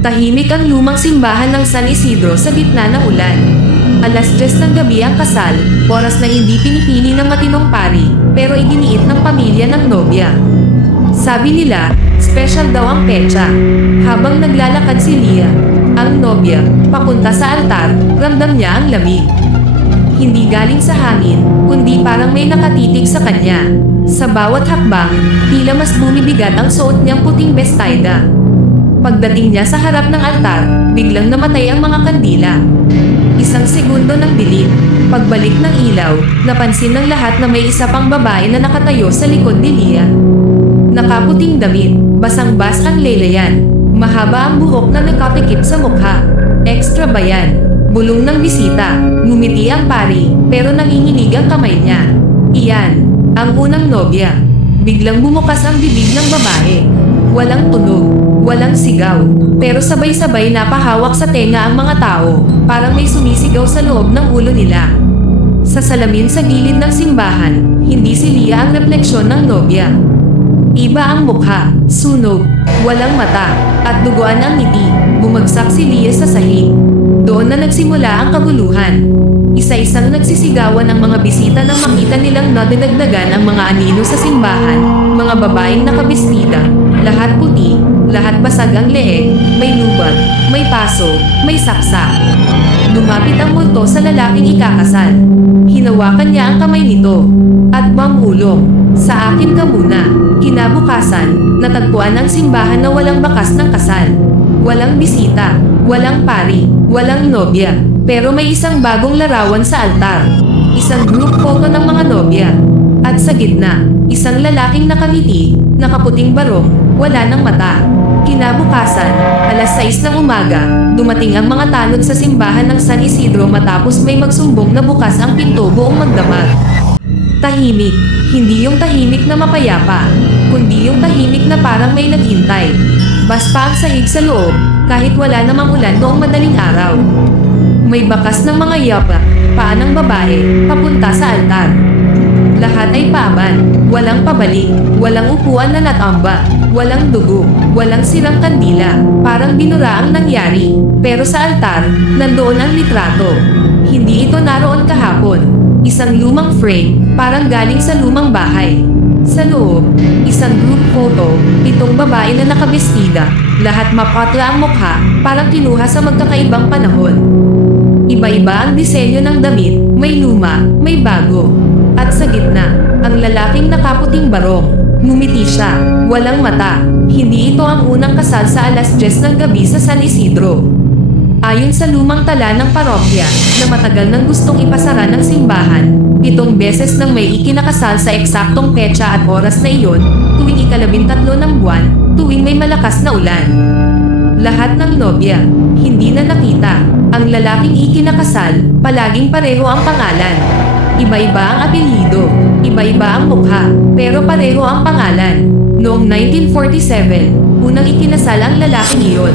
Tahimik ang lumang simbahan ng San Isidro sa gitna ng ulan. Alas 10 ng gabi ang kasal, oras na hindi pinipili ng matinong pari, pero iginiit ng pamilya ng nobya. Sabi nila, special daw ang petsa. Habang naglalakad si Lia, ang nobya, papunta sa altar, ramdam niya ang lamig. Hindi galing sa hangin, kundi parang may nakatitig sa kanya. Sa bawat hakbang, tila mas bumibigat ang suot niyang puting bestida. Pagdating niya sa harap ng altar, biglang namatay ang mga kandila. Isang segundo ng dilim. Pagbalik ng ilaw, napansin ng lahat na may isa pang babae na nakatayo sa likod ni Lia. Nakaputing damit, basang-bas ang lelayan. Mahaba ang buhok na nakatikip sa mukha. Extra ba yan? Bulong ng bisita. Ngumiti ang pari, pero nanginginig ang kamay niya. Iyan, ang unang nobya. Biglang bumukas ang bibig ng babae. Walang tunog, walang sigaw, pero sabay-sabay napahawak sa tenga ang mga tao, parang may sumisigaw sa loob ng ulo nila. Sa salamin sa gilid ng simbahan, hindi si Lia ang refleksyon ng nobya. Iba ang mukha, sunog, walang mata, at duguan ang ngiti. Bumagsak si Lia sa sahig. Doon na nagsimula ang kaguluhan. Isa-isang nagsisigawan ang mga bisita nang makita nilang nadinagdagan ang mga anino sa simbahan, mga babaeng nakabestida, lahat puti, lahat basag ang leeg, may lubag, may paso, may saksak. Lumapit ang multo sa lalaking ikakasal. Hinawakan niya ang kamay nito, at mamulong, sa akin ka muna. Kinabukasan, natagpuan ang simbahan na walang bakas ng kasal. Walang bisita, walang pari, walang nobya, pero may isang bagong larawan sa altar. Isang group photo ng mga nobya. At sa gitna, isang lalaking nakangiti, nakaputing barong, wala ng mata. Kinabukasan, alas 6 ng umaga, dumating ang mga tanod sa simbahan ng San Isidro matapos may magsumbong na bukas ang pinto buong magdamag. Tahimik, hindi yung tahimik na mapayapa, kundi yung tahimik na parang may naghintay. Baspa ang sahig sa loob, kahit wala namang ulan noong madaling araw. May bakas ng mga yapa, paa ng babae, papunta sa altar. Lahat ay paaban, walang pabalik, walang upuan na natamba, walang dugo, walang sirang kandila, parang binura ang nangyari. Pero sa altar, nandoon ang litrato. Hindi ito naroon kahapon. Isang lumang frame, parang galing sa lumang bahay. Sa loob, isang group photo, itong babae na nakabestida, lahat mapatla ang mukha, parang kinuha sa magkakaibang panahon. Iba-iba ang disenyo ng damit, may luma, may bago. At sa gitna, ang lalaking nakaputing barong. Ngumiti siya, walang mata. Hindi ito ang unang kasal sa alas 10 ng gabi sa San Isidro. Ayon sa lumang tala ng parokya, na matagal nang gustong ipasara ng simbahan, 7 beses nang may ikinakasal sa eksaktong petsa at oras na iyon, tuwing ika-13 ng buwan, tuwing may malakas na ulan. Lahat ng nobya, hindi na nakita. Ang lalaking ikinakasal, palaging pareho ang pangalan. Iba-iba ang apelyido, iba-iba ang mukha, pero pareho ang pangalan. Noong 1947, unang ikinasal ang lalaking iyon.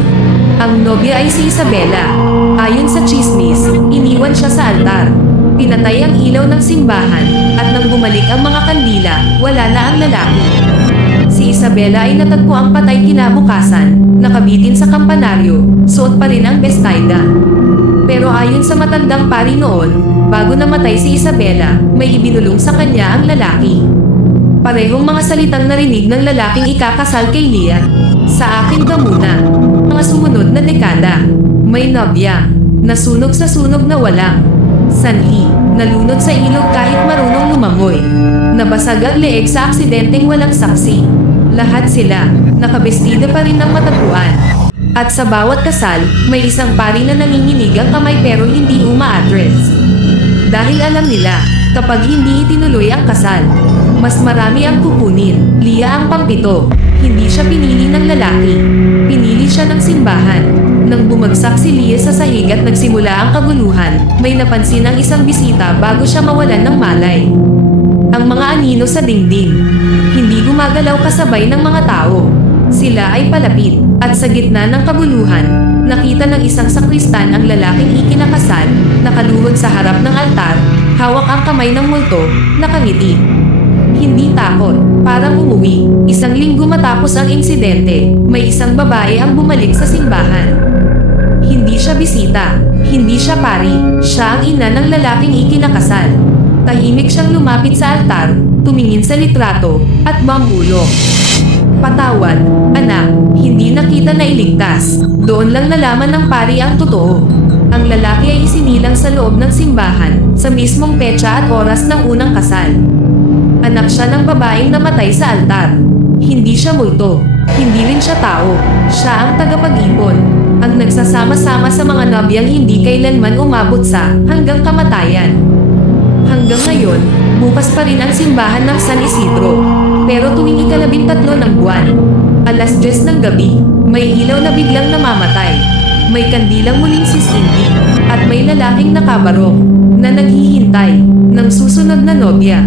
Ang nobya ay si Isabela. Ayon sa chismis, iniwan siya sa altar. Pinatay ang ilaw ng simbahan, at nang bumalik ang mga kandila, wala na ang lalaki. Si Isabela ay natagpo ang patay kinabukasan, nakabitin sa kampanaryo, suot pa rin ang bestida. Pero ayon sa matandang pari noon, bago namatay si Isabela, may ibinulong sa kanya ang lalaki. Parehong mga salitang narinig ng lalaking ikakasal kay Lia. Sa akin ka muna. Mga sumunod na dekada, may nobya, nasunog sa sunog na walang sanhi, nalunod sa ilog kahit marunong lumangoy, nabasag ang leeg sa aksidenteng walang saksi. Lahat sila, nakabestida pa rin ng matagpuan. At sa bawat kasal, may isang pari na nanginginig ang kamay pero hindi uma-address. Dahil alam nila, kapag hindi itinuloy ang kasal, mas marami ang kukunin. Lia ang pampito. Hindi siya pinili ng lalaki. Pinili siya ng simbahan. Nang bumagsak si Lia sa sahig at nagsimula ang kaguluhan, may napansin ang isang bisita bago siya mawalan ng malay. Ang mga anino sa dingding. Hindi gumagalaw kasabay ng mga tao. Sila ay palapit, at sa gitna ng kabuluhan, nakita ng isang sakristan ang lalaking ikinakasal, nakaluhod sa harap ng altar, hawak ang kamay ng multo, nakangiti. Hindi takot, parang umuwi. Isang linggo matapos ang insidente, may isang babae ang bumalik sa simbahan. Hindi siya bisita, hindi siya pari, siya ang ina ng lalaking ikinakasal. Tahimik siyang lumapit sa altar, tumingin sa litrato, at mamulong. Patawad, anak, hindi na kita nailigtas. Doon lang nalaman ng pari ang totoo. Ang lalaki ay isinilang sa loob ng simbahan, sa mismong petsa at oras ng unang kasal. Anak siya ng babaeng namatay sa altar. Hindi siya multo, hindi rin siya tao. Siya ang tagapag-ipon, ang nagsasama-sama sa mga nobyang hindi kailanman umabot sa hanggang kamatayan. Hanggang ngayon, bukas pa rin ang simbahan ng San Isidro. Pero tuwing ika-13 ng buwan, alas 10 ng gabi, may ilaw na biglang namamatay. May kandilang muling sisindi, at may lalaking nakabarong na naghihintay ng susunod na nobya.